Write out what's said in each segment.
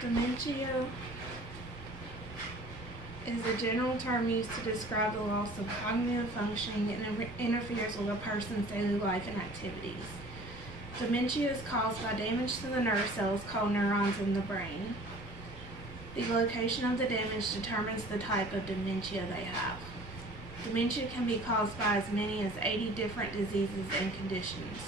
Dementia is a general term used to describe the loss of cognitive functioning and interferes with a person's daily life and activities. Dementia is caused by damage to the nerve cells called neurons in the brain. The location of the damage determines the type of dementia they have. Dementia can be caused by as many as 80 different diseases and conditions,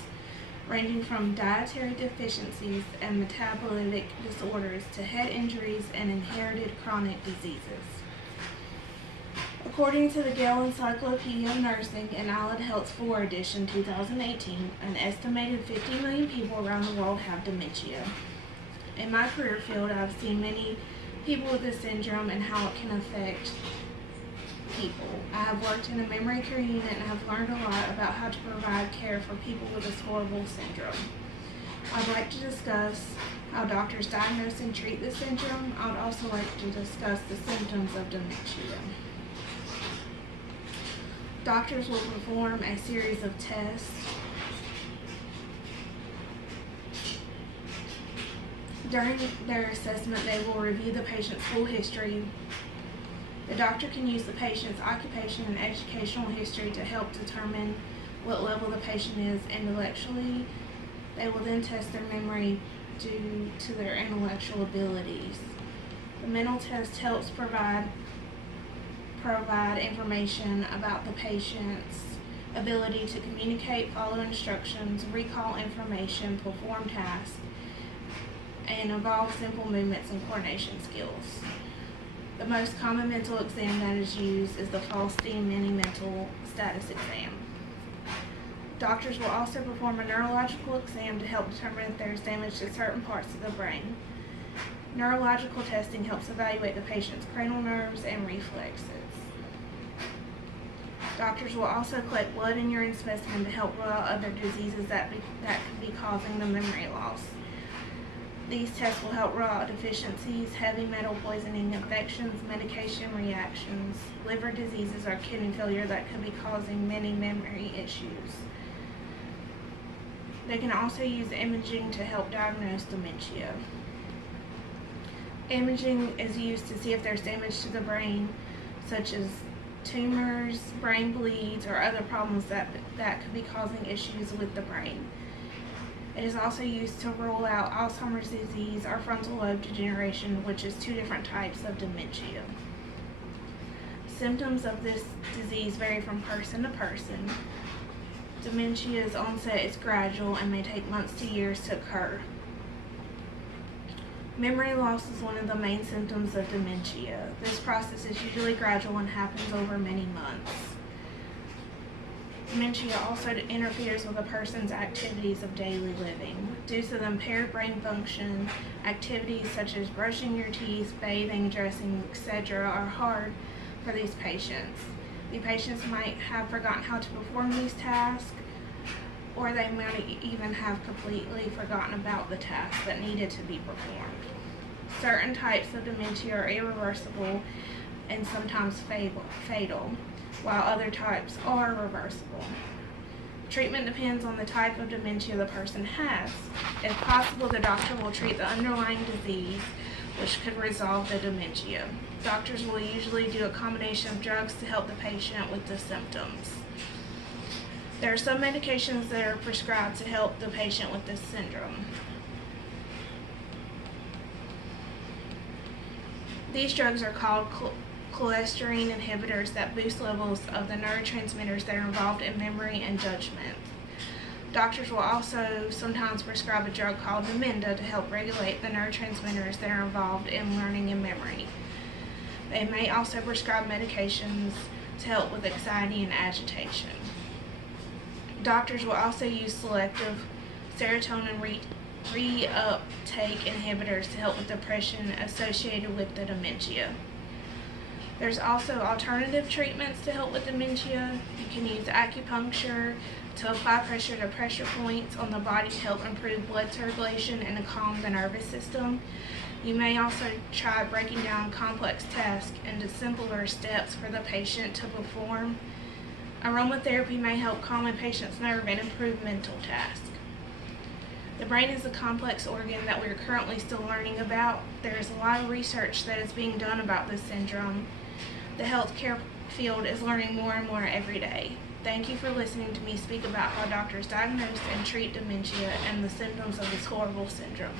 ranging from dietary deficiencies and metabolic disorders to head injuries and inherited chronic diseases. According to the Gale Encyclopedia of Nursing and Allied Health's 4 edition 2018, an estimated 50 million people around the world have dementia. In my career field, I've seen many people with this syndrome and how it can affect people. I have worked in a memory care unit and have learned a lot about how to provide care for people with this horrible syndrome. I'd like to discuss how doctors diagnose and treat this syndrome. I would also like to discuss the symptoms of dementia. Doctors will perform a series of tests during their assessment. They will review the patient's full history. The doctor can use the patient's occupation and educational history to help determine what level the patient is intellectually. They will then test their memory due to their intellectual abilities. The mental test helps provide information about the patient's ability to communicate, follow instructions, recall information, perform tasks, and involve simple movements and coordination skills. The most common mental exam that is used is the Falstein Mini-Mental Status Exam. Doctors will also perform a neurological exam to help determine if there is damage to certain parts of the brain. Neurological testing helps evaluate the patient's cranial nerves and reflexes. Doctors will also collect blood and urine specimen to help rule out other diseases that could be causing the memory loss. These tests will help rule out deficiencies, heavy metal poisoning, infections, medication reactions, liver diseases, or kidney failure that could be causing many memory issues. They can also use imaging to help diagnose dementia. Imaging is used to see if there's damage to the brain, such as tumors, brain bleeds, or other problems that could be causing issues with the brain. It is also used to rule out Alzheimer's disease or frontal lobe degeneration, which is 2 different types of dementia. Symptoms of this disease vary from person to person. Dementia's onset is gradual and may take months to years to occur. Memory loss is one of the main symptoms of dementia. This process is usually gradual and happens over many months. Dementia also interferes with a person's activities of daily living. Due to the impaired brain function, activities such as brushing your teeth, bathing, dressing, etc. are hard for these patients. The patients might have forgotten how to perform these tasks, or they might even have completely forgotten about the task that needed to be performed. Certain types of dementia are irreversible and sometimes fatal, while other types are reversible. Treatment depends on the type of dementia the person has. If possible, the doctor will treat the underlying disease, which could resolve the dementia. Doctors will usually do a combination of drugs to help the patient with the symptoms. There are some medications that are prescribed to help the patient with this syndrome. These drugs are called cholesterol inhibitors that boost levels of the neurotransmitters that are involved in memory and judgment. Doctors will also sometimes prescribe a drug called Namenda to help regulate the neurotransmitters that are involved in learning and memory. They may also prescribe medications to help with anxiety and agitation. Doctors will also use selective serotonin reuptake inhibitors to help with depression associated with the dementia. There's also alternative treatments to help with dementia. You can use acupuncture to apply pressure to pressure points on the body to help improve blood circulation and to calm the nervous system. You may also try breaking down complex tasks into simpler steps for the patient to perform. Aromatherapy may help calm a patient's nerve and improve mental tasks. The brain is a complex organ that we are currently still learning about. There is a lot of research that is being done about this syndrome. The healthcare field is learning more and more every day. Thank you for listening to me speak about how doctors diagnose and treat dementia and the symptoms of this horrible syndrome.